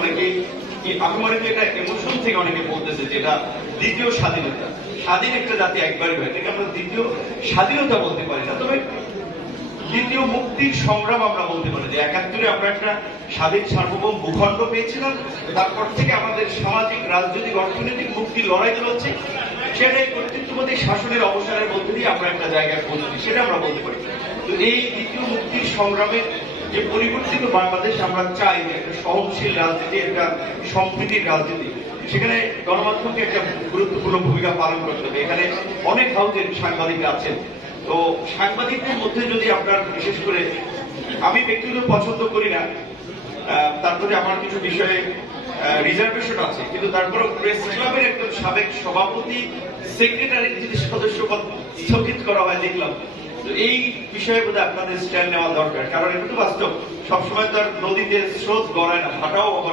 অনেকেই আমি মনে করি এটা ইমোশন থেকে অনেকে বলতেছে যেটা দ্বিতীয় স্বাধীনতা। স্বাধীন একটা জাতি একবারই হয়, এটাকে আমরা দ্বিতীয় স্বাধীনতা বলতে পারি না, তবে দ্বিতীয় মুক্তির সংগ্রাম আমরা বলতে পারি। যে ৭১ আমরা একটা স্বাধীন সার্বভৌম ভূখণ্ড পেয়েছিলাম, তারপর থেকে আমাদের সামাজিক, রাজনৈতিক, অর্থনৈতিক মুক্তির লড়াই চলছে। সেটাই কর্তৃত্ববাদী শাসনের অবসানের মধ্যে দিয়ে আমরা একটা জায়গায় পৌঁছেছি, সেটা আমরা বলতে পারি। তো এই দ্বিতীয় মুক্তির সংগ্রামের যে পরিবর্তিত বাংলাদেশ আমরা চাই, যে একটা সহনশীল রাজনীতি, একটা সম্প্রীতির রাজনীতি, সেখানে গণমাধ্যমকে একটা গুরুত্বপূর্ণ ভূমিকা পালন করতে হবে। এখানে অনেক হাউজের সাংবাদিকরা আছেন, তো সাংবাদিকদের মধ্যে যদি আপনার বিশেষ করে, আমি ব্যক্তিগত পছন্দ করি না, তারপরে আমার কিছু বিষয়ে রিজার্ভেশন আছে, কিন্তু তারপরে প্রেস ক্লাবের একজন সাবেক সভাপতি সেক্রেটারির যদি সদস্যপদ স্থগিত করা হয় দেখলাম, তো এই বিষয়ে বোধহয় আপনাদের স্ট্যান্ড নেওয়া দরকার। কারণ এটা তো বাস্তব, সবসময় তো আর নদীতে স্রোত গড়ায় না, ভাটাও